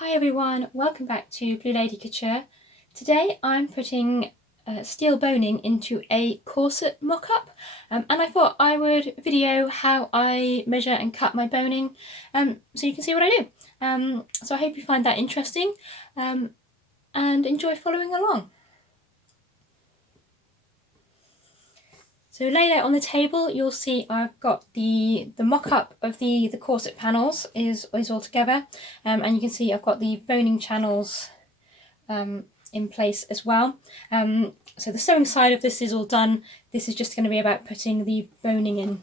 Hi everyone, welcome back to Blue Lady Couture. Today I'm putting steel boning into a corset mock-up, and I thought I would video how I measure and cut my boning so you can see what I do. So I hope you find that interesting and enjoy following along. So laid out on the table, you'll see I've got the mock-up of the corset panels is all together, and you can see I've got the boning channels in place as well. So the sewing side of this is all done. This is just going to be about putting the boning in.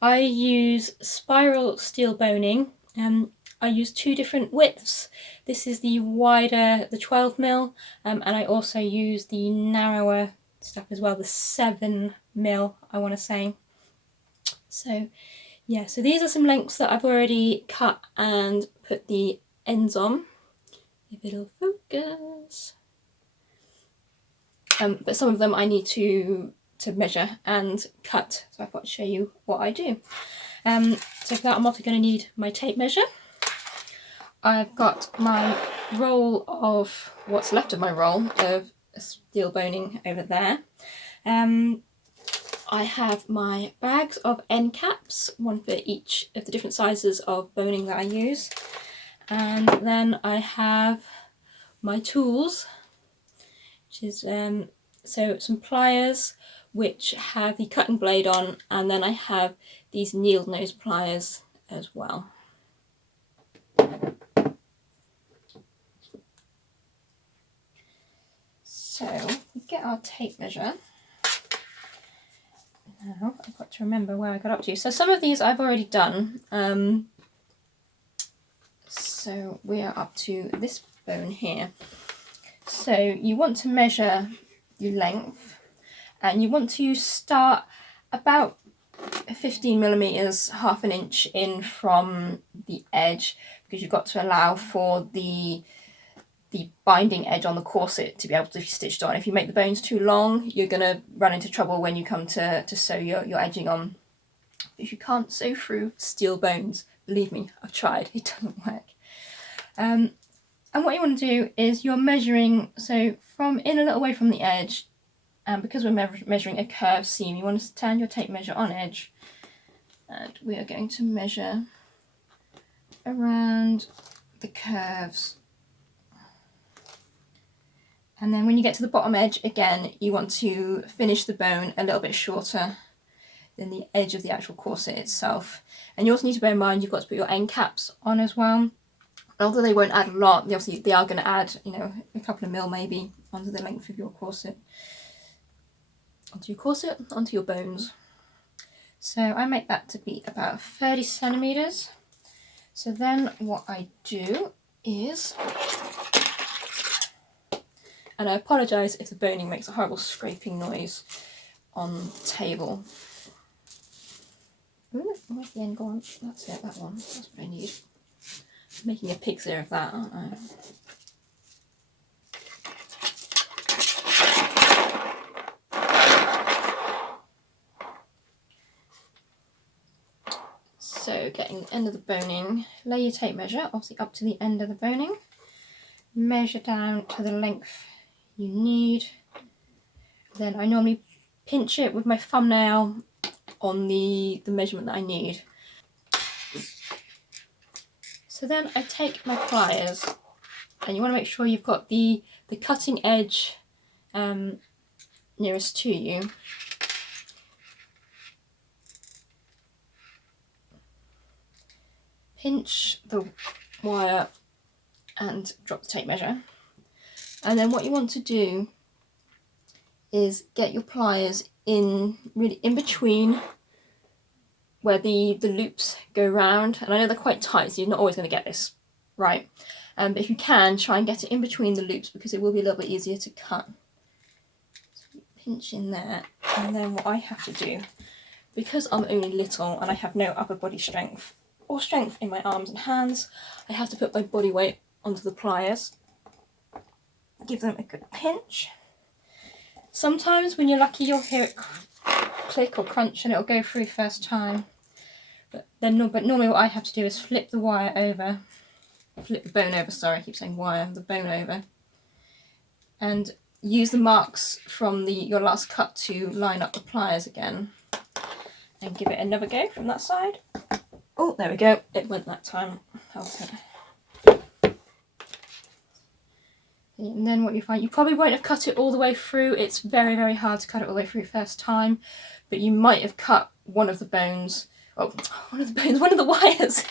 I use spiral steel boning. I use two different widths. This is the wider, the 12mm, and I also use the narrower stuff as well, the 7mm, I want to say. So yeah, so these are some lengths that I've already cut and put the ends on, if it'll focus. But some of them I need to measure and cut, so I thought I'd show you what I do. So for that I'm also going to need my tape measure. I've got my roll of, what's left of my roll of steel boning over there. I have my bags of end caps, one for each of the different sizes of boning that I use. And then I have my tools, which is so some pliers which have the cutting blade on, and then I have these needle nose pliers as well. So we get our tape measure. Now I've got to remember where I got up to. So some of these I've already done. So we are up to this bone here. So you want to measure your length, and you want to start about 15mm, half an inch in from the edge, because you've got to allow for the binding edge on the corset to be able to be stitched on. If you make the bones too long, you're going to run into trouble when you come to sew your edging on. If you can't sew through steel bones, believe me, I've tried, it doesn't work. And what you want to do is you're measuring, so from in a little way from the edge, and because we're measuring a curved seam, you want to turn your tape measure on edge, and we are going to measure around the curves. And then when you get to the bottom edge, again, you want to finish the bone a little bit shorter than the edge of the actual corset itself. And you also need to bear in mind you've got to put your end caps on as well. Although they won't add a lot, obviously they are going to add, you know, a couple of mil maybe onto the length of your corset. Onto your bones. So I make that to be about 30cm. So then what I do is, and I apologise if the boning makes a horrible scraping noise on the table. Ooh, where's the end gone? That's it, that one. That's what I need. I'm making a pig's ear of that, aren't I? So getting the end of the boning, lay your tape measure, obviously up to the end of the boning. Measure down to the length you need. Then I normally pinch it with my thumbnail on the measurement that I need. So then I take my pliers, and you want to make sure you've got the cutting edge nearest to you. Pinch the wire and drop the tape measure. And then what you want to do is get your pliers in, really in between where the loops go round. And I know they're quite tight, so you're not always going to get this right. But if you can, try and get it in between the loops, because it will be a little bit easier to cut. So pinch in there, and then what I have to do, because I'm only little and I have no upper body strength or strength in my arms and hands, I have to put my body weight onto the pliers. Give them a good pinch. Sometimes when you're lucky you'll hear it click or crunch and it'll go through first time. But normally what I have to do is flip the wire over flip the bone over, sorry I keep saying wire, the bone over, and use the marks from your last cut to line up the pliers again, and give it another go from that side. Oh, there we go, it went that time. And then what you find, you probably won't have cut it all the way through. It's very, very hard to cut it all the way through first time, but you might have cut one of the bones, one of the wires,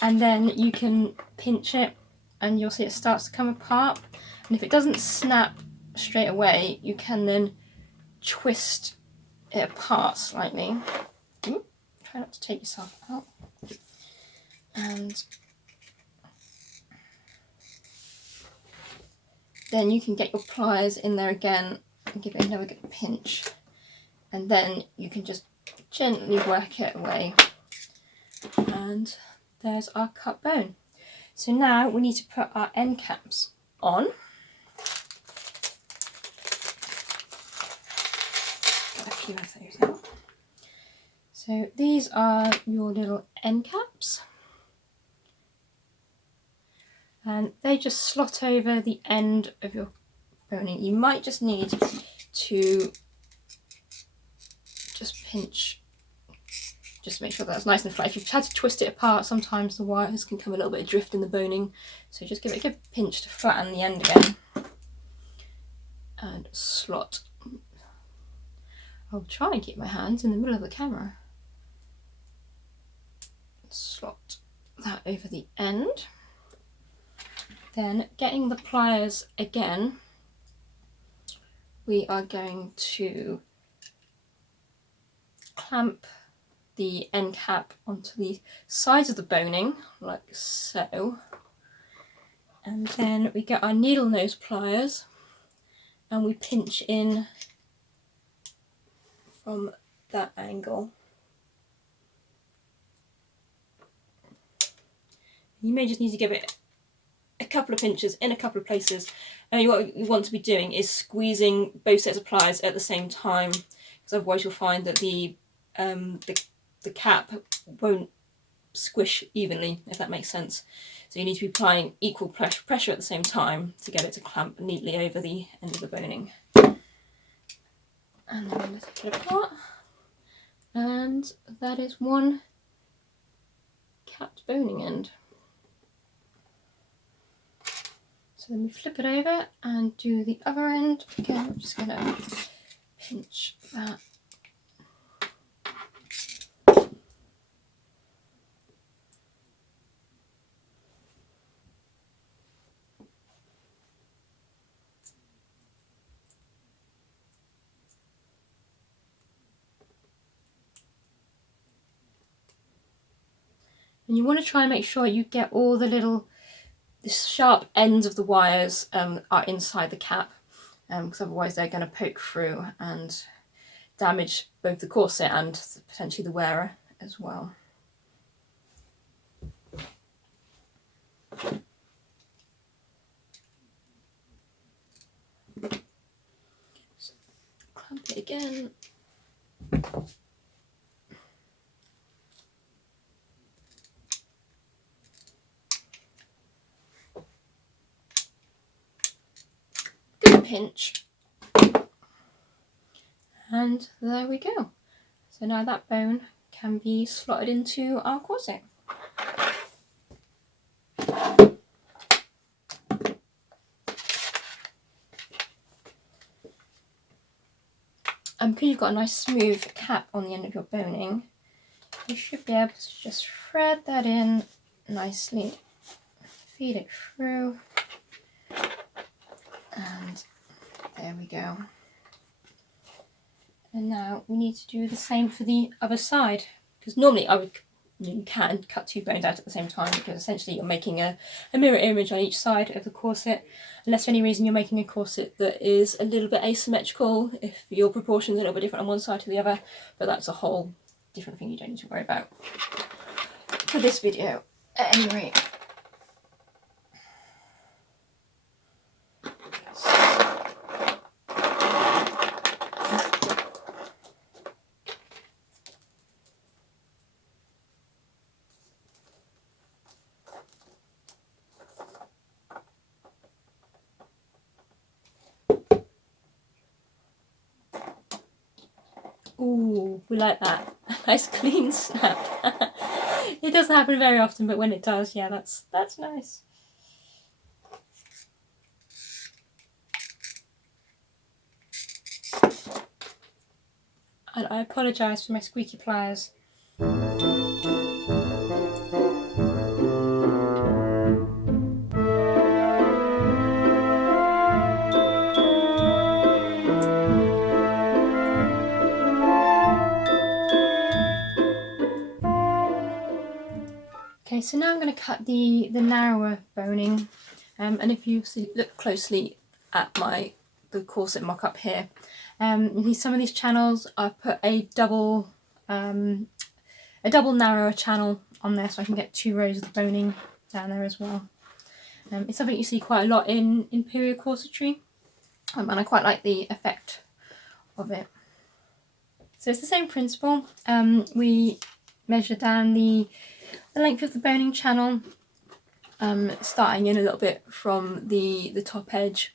and then you can pinch it and you'll see it starts to come apart. And if it doesn't snap straight away, you can then twist it apart slightly. Ooh, try not to take yourself out. And then you can get your pliers in there again and give it another good pinch. And then you can just gently work it away. And there's our cut bone. So now we need to put our end caps on. Got a few of those out. So these are your little end caps. And they just slot over the end of your boning. You might just need to just pinch, just to make sure that's nice and flat. If you've had to twist it apart, sometimes the wires can come a little bit adrift in the boning. So just give it a good pinch to flatten the end again. And slot. I'll try and keep my hands in the middle of the camera. Slot that over the end. Then getting the pliers again, we are going to clamp the end cap onto the sides of the boning, like so. And then we get our needle nose pliers and we pinch in from that angle. You may just need to give it a couple of pinches in a couple of places, and what you want to be doing is squeezing both sets of pliers at the same time, because otherwise you'll find that the cap won't squish evenly, if that makes sense. So you need to be applying equal pressure at the same time to get it to clamp neatly over the end of the boning. And then let's take it apart, and that is one capped boning end. So then we flip it over and do the other end. Again, I'm just going to pinch that. And you want to try and make sure you get all the sharp ends of the wires are inside the cap, because otherwise they're going to poke through and damage both the corset and potentially the wearer as well. So, clamp it again. Pinch, and there we go. So now that bone can be slotted into our corset. Because you've got a nice smooth cap on the end of your boning, you should be able to just thread that in nicely, feed it through, and there we go. And now we need to do the same for the other side, because normally you can cut two bones out at the same time, because essentially you're making a mirror image on each side of the corset, unless for any reason you're making a corset that is a little bit asymmetrical, if your proportions are a little bit different on one side to the other, but that's a whole different thing you don't need to worry about for this video at any rate. Ooh, we like that. Nice clean snap. It doesn't happen very often, but when it does, yeah, that's nice. And I apologise for my squeaky pliers. Okay, so now I'm going to cut the narrower boning, and if you look closely at the corset mock-up here, you see some of these channels. I've put a double narrower channel on there, so I can get 2 rows of the boning down there as well. It's something you see quite a lot in period corsetry, and I quite like the effect of it. So it's the same principle. We measure down the length of the boning channel, starting in a little bit from the top edge.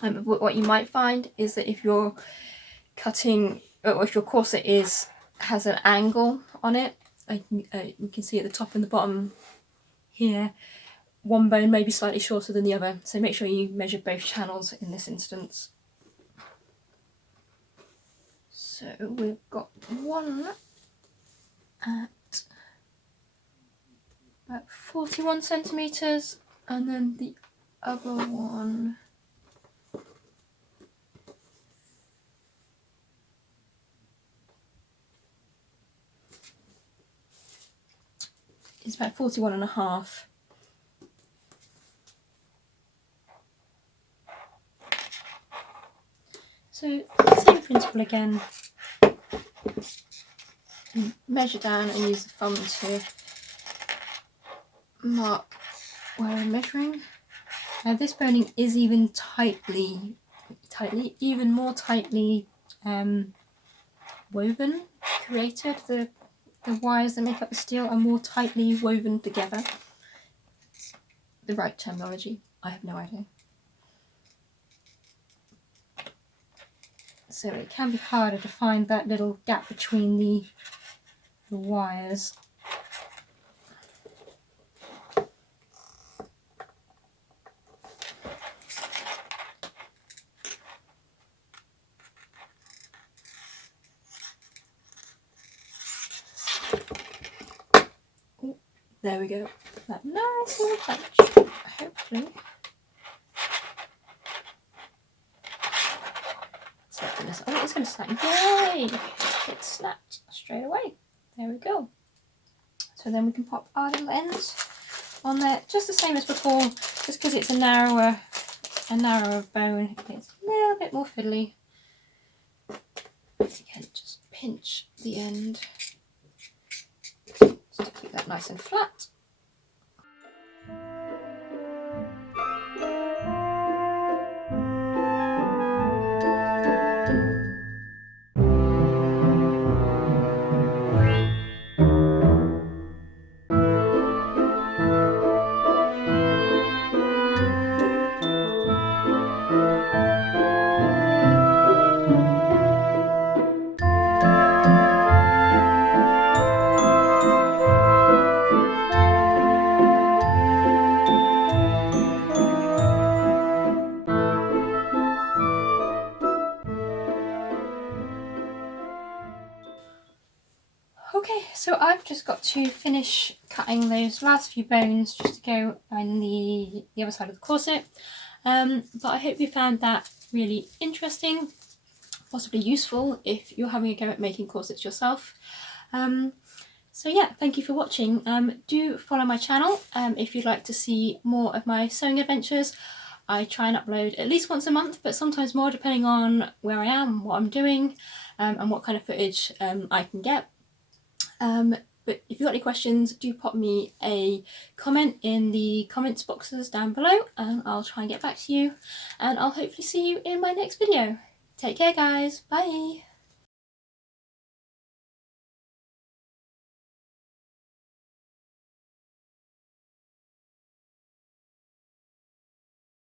What you might find is that if you're cutting, or if your corset has an angle on it, you can see at the top and the bottom here, one bone may be slightly shorter than the other, so make sure you measure both channels in this instance. So we've got one at about 41 centimetres, and then the other one is about 41 and a half. So same principle again. Measure down and use the thumb to mark where I'm measuring. Now this boning is even more tightly woven, created. The wires that make up the steel are more tightly woven together. The right terminology, I have no idea. So it can be harder to find that little gap between the wires. Ooh, there we go. That nice little punch. Hopefully. Oh, it's going to snap. Yay! It snapped straight away. There we go. So then we can pop our little ends on there, just the same as before, just because it's a narrower bone, it's a little bit more fiddly. So again, just pinch the end just to keep that nice and flat. Okay, so I've just got to finish cutting those last few bones just to go on the other side of the corset. But I hope you found that really interesting, possibly useful if you're having a go at making corsets yourself. So yeah, thank you for watching. Do follow my channel if you'd like to see more of my sewing adventures. I try and upload at least once a month, but sometimes more depending on where I am, what I'm doing, and what kind of footage I can get. But if you've got any questions, do pop me a comment in the comments boxes down below and I'll try and get back to you, and I'll hopefully see you in my next video. Take care guys, bye!